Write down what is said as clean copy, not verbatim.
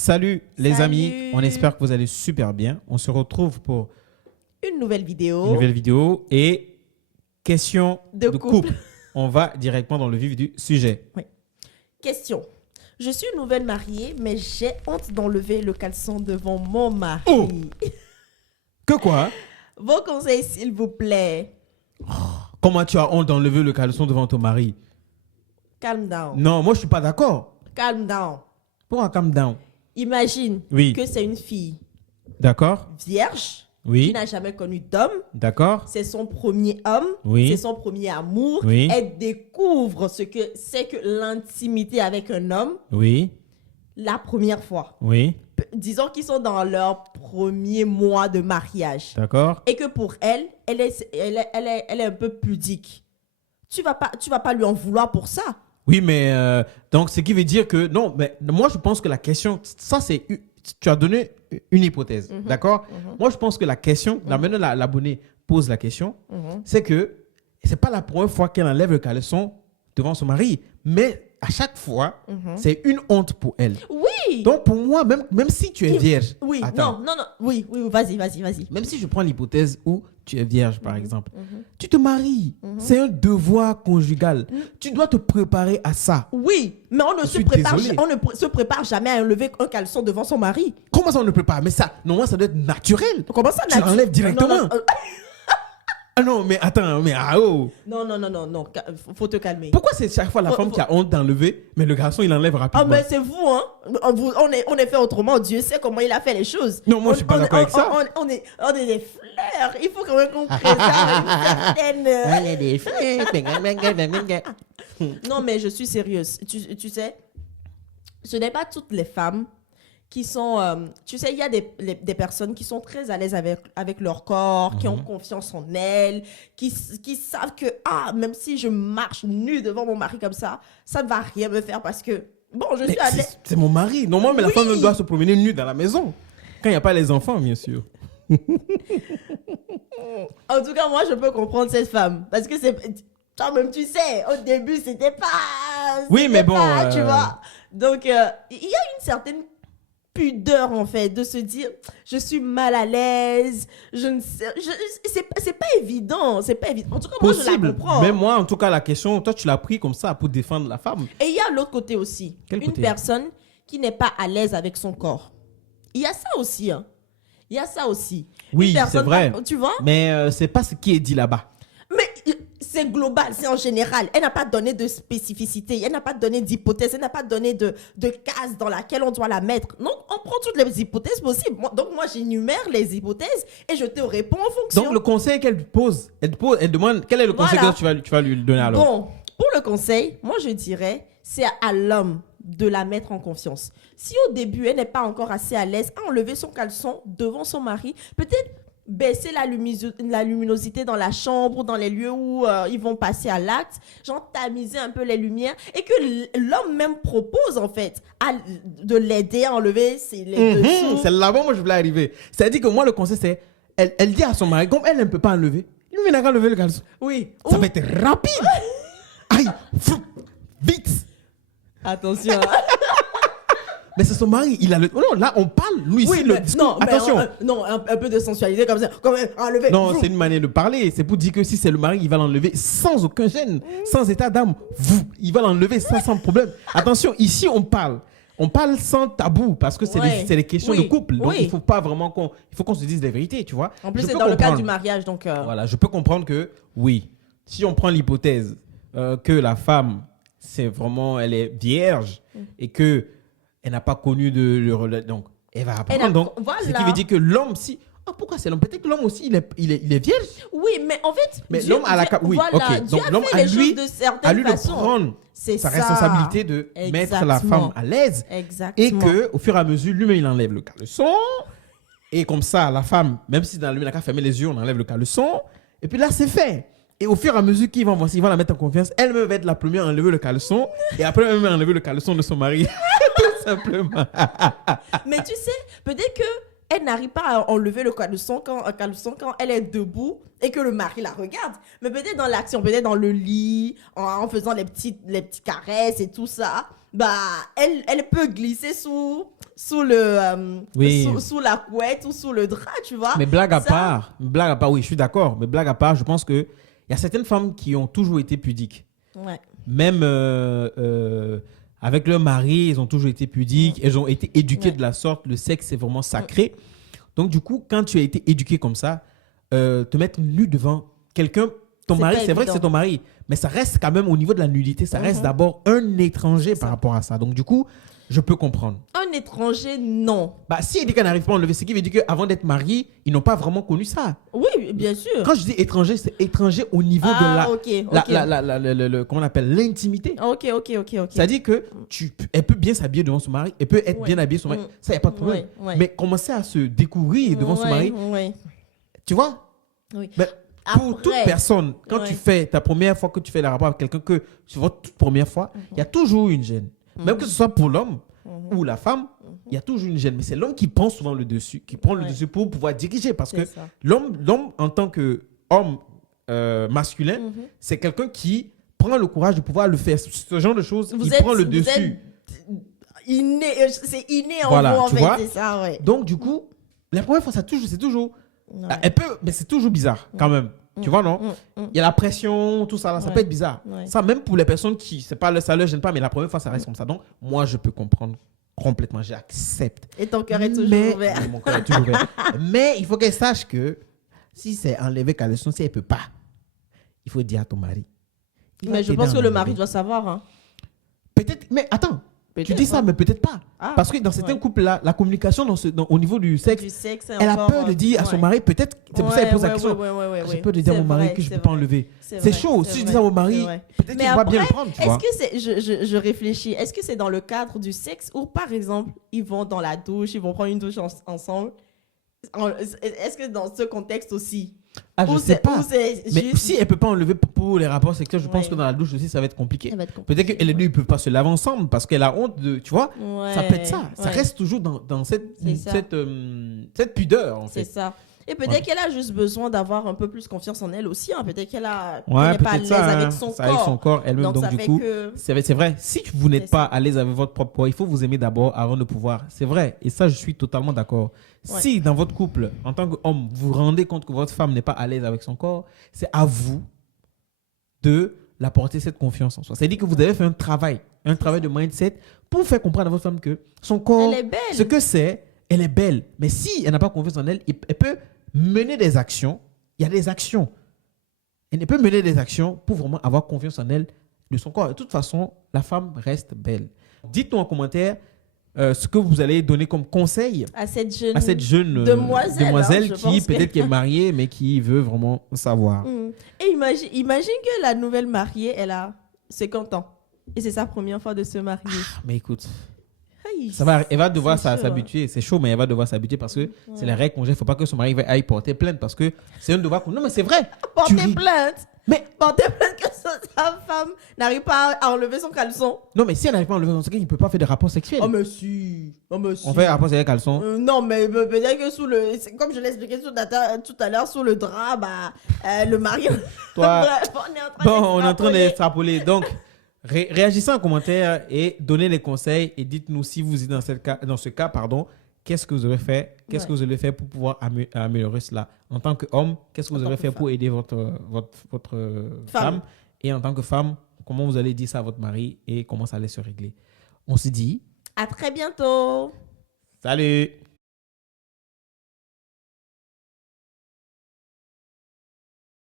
Salut les Salut. amis, on espère que vous allez super bien. On se retrouve pour Une nouvelle vidéo. une nouvelle vidéo et question De de couple. couple. On va directement dans le vif du sujet. Question. Je suis une nouvelle mariée, mais j'ai honte d'enlever le caleçon devant mon mari. Oh. Que quoi? Vos conseils, s'il vous plaît. Comment tu as honte d'enlever le caleçon devant ton mari? Calm down. Non, moi je suis pas d'accord. Calm down. Pourquoi calm down? Imagine Oui. que c'est une fille D'accord? vierge qui Oui. n'a jamais connu d'homme. D'accord? C'est son premier homme. Oui. C'est son premier amour. Oui. Elle découvre ce que c'est que l'intimité avec un homme Oui. la première fois. Oui. Disons qu'ils sont dans leur premier mois de mariage. D'accord? Et que pour elle, elle est un peu pudique. Tu vas pas lui en vouloir pour ça. Oui, mais donc ce qui veut dire que non, mais moi je pense que la question, ça c'est, tu as donné une hypothèse, d'accord? Moi je pense que la question, la manière dont l'abonné pose la question, c'est que c'est pas la première fois qu'elle enlève le caleçon devant son mari, mais à chaque fois, c'est une honte pour elle. Oui. Donc pour moi, même si tu es vierge, Oui, attends, non. Oui, vas-y. même si je prends l'hypothèse où tu es vierge, par exemple, tu te maries. C'est un devoir conjugal. Tu dois te préparer à ça. Oui, mais on ne Je se suis prépare, désolé. se prépare jamais à enlever un caleçon devant son mari. Comment ça, on ne peut pas? Mais ça, normalement, ça doit être naturel. Comment ça, Tu l'enlèves directement. Non, Ah non, mais attends, mais ah oh. non, faut te calmer. Pourquoi c'est chaque fois la femme qui a honte d'enlever, mais le garçon, il enlève Ah, rapidement? mais c'est vous, hein. On est fait autrement. Dieu sait comment il a fait les choses. Non, moi, je suis pas d'accord avec ça. On est des fleurs. Il faut quand même qu'on préserve une certaine... Non, mais je suis sérieuse. Tu sais, ce n'est pas toutes les femmes qui sont... tu sais, il y a des personnes qui sont très à l'aise avec leur corps, qui ont confiance en elles, qui savent que, même si je marche nue devant mon mari comme ça ne va rien me faire parce que, bon, je Mais suis à l'aise. c'est mon mari. Normalement, mais la Oui. femme doit se promener nue dans la maison. Quand il n'y a pas les enfants, bien sûr. En tout cas, moi, je peux comprendre cette femme. Parce que c'est... Toi-même, tu sais, au début, c'était pas... Oui, mais bon, Tu vois. Donc, il y a une certaine pudeur, en fait, de se dire, je suis mal à l'aise, je ne sais... c'est pas évident, c'est pas évident. En tout cas, moi, je Possible. la comprends. Mais moi, en tout cas, la question, toi, tu l'as pris comme ça pour défendre la femme. Et il y a l'autre côté aussi. Quel Une côté? personne qui n'est pas à l'aise avec son corps. Il y a ça aussi, hein. Il y a ça aussi. Oui, Une personne c'est vrai. Tu vois? Mais c'est pas ce qui est dit là-bas. Mais c'est global, c'est en général. Elle n'a pas donné de spécificité, elle n'a pas donné d'hypothèse, elle n'a pas donné de case dans laquelle on doit la mettre. Donc, on prend toutes les hypothèses possibles. Donc, moi, j'énumère les hypothèses et je te réponds en fonction. Donc, le conseil qu'elle pose, elle demande quel est le conseil Voilà. que tu vas lui donner alors? Bon, pour le conseil, moi, je dirais, c'est à l'homme de la mettre en confiance. Si au début, elle n'est pas encore assez à l'aise à enlever son caleçon devant son mari, peut-être baisser la luminosité dans la chambre ou dans les lieux où ils vont passer à l'acte, genre tamiser un peu les lumières et que l'homme même propose en fait de l'aider à enlever les dessous. C'est là-bas moi je voulais arriver. C'est-à-dire que moi le conseil c'est, elle dit à son mari, comme elle ne peut pas enlever, lui il n'a qu'à enlever le caleçon. Oui. Ça va être rapide. Aïe, fou, vite. Attention. Mais c'est son mari, il a le... Non, là on parle, lui ici, le discours. Attention. Un peu de sensualité comme ça, comme enlever. Non, c'est une manière de parler. C'est pour dire que si c'est le mari, il va l'enlever sans aucun gêne, sans état d'âme. Il va l'enlever sans problème. Attention, ici on parle. On parle sans tabou parce que c'est Ouais. des questions Oui. de couple. Donc Oui. il faut pas vraiment il faut qu'on se dise des vérités, tu vois. En plus, Je c'est peux dans le cadre comprendre. du mariage, donc... Voilà, je peux comprendre que oui, si on prend l'hypothèse que la femme, c'est vraiment, elle est vierge et que elle n'a pas connu donc elle va Elle apprendre. a- Donc, voilà. ce qui veut dire que l'homme, si... Ah, pourquoi c'est l'homme? Peut-être que l'homme aussi, il est vierge. Oui, mais en fait, Mais l'homme a la oui, voilà, ok. Dieu Donc a l'homme fait a les lui, choses de certaines à lui de façons. prendre C'est sa ça. responsabilité de mettre la femme à l'aise Exactement. et que au fur et à mesure, lui-même il enlève le caleçon et comme ça, la femme, même si dans le n'a qu'à fermer les yeux, on enlève le caleçon et puis là c'est fait. Et au fur et à mesure qu'il va la mettre en confiance, elle-même va être la première à enlever le caleçon et après elle va enlever le caleçon de son mari. Tout simplement. Mais tu sais, peut-être que elle n'arrive pas à enlever le caleçon quand elle est debout et que le mari la regarde. Mais peut-être dans l'action, peut-être dans le lit, en faisant les petites caresses et tout ça, bah, elle peut glisser sous sous le Oui. sous la couette ou sous le drap, tu vois. Mais blague à part, oui, je suis d'accord. Mais blague à part, je pense que il y a certaines femmes qui ont toujours été pudiques. Ouais. Même avec leur mari, ils ont toujours été pudiques. Elles ont été éduquées de la sorte. Le sexe, c'est vraiment sacré. Donc, du coup, quand tu as été éduqué comme ça, te mettre nu devant quelqu'un, ton C'est mari, pas c'est vrai que évident. c'est ton mari, mais ça reste quand même au niveau de la nudité, ça reste d'abord un étranger par rapport à ça. Donc, du coup, je peux comprendre. Un étranger, non. Bah, si elle dit qu'elle n'arrive pas à enlever, ce qui veut dire qu'avant d'être mariée, ils n'ont pas vraiment connu ça. Oui, bien sûr. Quand je dis étranger, c'est étranger au niveau de la, ok. comment on appelle, l'intimité. Ok. C'est-à-dire que elle peut bien s'habiller devant son mari, elle peut être bien habillée son mari, ça, il n'y a pas de problème. Ouais. Mais commencer à se découvrir devant son mari, Ouais. tu vois, Oui. mais pour Après, toute personne, quand tu fais ta première fois que tu fais le rapport avec quelqu'un, que c'est votre toute première fois, il y a toujours une gêne. Même que ce soit pour l'homme ou la femme, il y a toujours une gêne. Mais c'est l'homme qui prend souvent le dessus, qui prend le dessus pour pouvoir diriger. Parce que C'est ça. l'homme, en tant qu'homme masculin, c'est quelqu'un qui prend le courage de pouvoir le faire. Ce genre de choses, il prend le dessus. C'est inné en Voilà, vous, en tu fait, vois. c'est ça, ouais. Donc, du coup, la première fois, c'est toujours. Ouais. Elle peut, mais c'est toujours bizarre quand même. Tu vois, non? Il y a la pression, tout ça, là, ça peut être bizarre. Ouais. Ça, même pour les personnes qui, c'est pas, ça leur gêne pas, mais la première fois, ça reste comme ça. Donc, moi, je peux comprendre complètement, j'accepte. Et ton cœur est toujours ouvert. Oui, mon cœur est toujours ouvert. Mais il faut qu'elle sache que si c'est enlevé caleçon, si elle peut pas, il faut dire à ton mari. Il va Mais je t'aider pense à que le enlever. mari doit savoir. Hein. Peut-être, mais attends. Tu Peut-être, dis ça, hein. mais peut-être pas. Ah, Parce que dans certains ouais. couples-là, la communication au niveau du sexe, Du sexe, elle a peur de dire à son mari, peut-être, c'est pour ça qu'elle pose la question. J'ai peur de dire à mon mari que je ne peux pas enlever. C'est chaud. Si je dis ça à mon mari, peut-être qu'il va bien le prendre. Tu vois. Est-ce que c'est, je réfléchis, est-ce que c'est dans le cadre du sexe ou par exemple, ils vont dans la douche, ils vont prendre une douche ensemble? Est-ce que dans ce contexte aussi? Ah, je Ou sais c'est- pas. ou c'est Mais juste- si elle peut pas enlever pour les rapports sexuels, je pense Ouais. que dans la douche aussi, ça va être compliqué. Ça va être compliqué. Peut-être qu'elle et lui, ils peuvent pas se laver ensemble parce qu'elle a honte de, tu vois. Ça peut être ça. Ça Ouais. reste toujours dans cette C'est ça. cette pudeur, en C'est fait. ça. Et peut-être qu'elle a juste besoin d'avoir un peu plus confiance en elle aussi. Hein. Peut-être qu'elle Ouais, n'est pas à peut-être l'aise ça, avec hein. son Ça avec son corps. corps elle-même. Donc, ça du fait coup, que... c'est vrai. Si vous n'êtes C'est pas ça. à l'aise avec votre propre corps, il faut vous aimer d'abord avant de pouvoir. C'est vrai. Et ça, je suis totalement d'accord. Ouais. Si dans votre couple, en tant qu'homme, vous vous rendez compte que votre femme n'est pas à l'aise avec son corps, c'est à vous de l'apporter cette confiance en soi. C'est-à-dire que vous avez fait un travail de mindset pour faire comprendre à votre femme que son corps, Elle est belle. ce que c'est, elle est belle. Mais si elle n'a pas confiance en elle, elle peut mener des actions. Il y a des actions. Elle peut mener des actions pour vraiment avoir confiance en elle, de son corps. De toute façon, la femme reste belle. Dites-nous en commentaire ce que vous allez donner comme conseil À cette jeune, à cette jeune demoiselle, hein, je qui pense peut-être qui est mariée, mais qui veut vraiment savoir. Et imagine que la nouvelle mariée, elle a 50 ans. Et c'est sa première fois de se marier. Mais écoute, Aïe, elle va devoir c'est chaud, s'habituer. C'est chaud, mais elle va devoir s'habituer parce que c'est la règle qu'on gère. Il ne faut pas que son mari aille porter plainte parce que c'est un devoir. Non, mais c'est vrai. Porter Tu ris. plainte. Mais Porter plainte que sa femme n'arrive pas à enlever son caleçon. non, mais si elle n'arrive pas à enlever son secret, il ne peut pas faire de rapport sexuel. Oh, mais si. On fait un rapport sexuel avec caleçon. Non, mais peut-être que comme je l'ai expliqué tout à l'heure, sous le drap, le mari. Toi. Bref, on est en train d'extrapoler. Donc, réagissez en commentaire et donnez les conseils et dites-nous si vous êtes dans ce cas, qu'est-ce que vous aurez fait? Qu'est-ce que vous allez faire pour pouvoir améliorer cela? En tant qu'homme, qu'est-ce que vous allez faire pour aider votre femme? Et en tant que femme, comment vous allez dire ça à votre mari et comment ça allait se régler? On se dit à très bientôt. salut!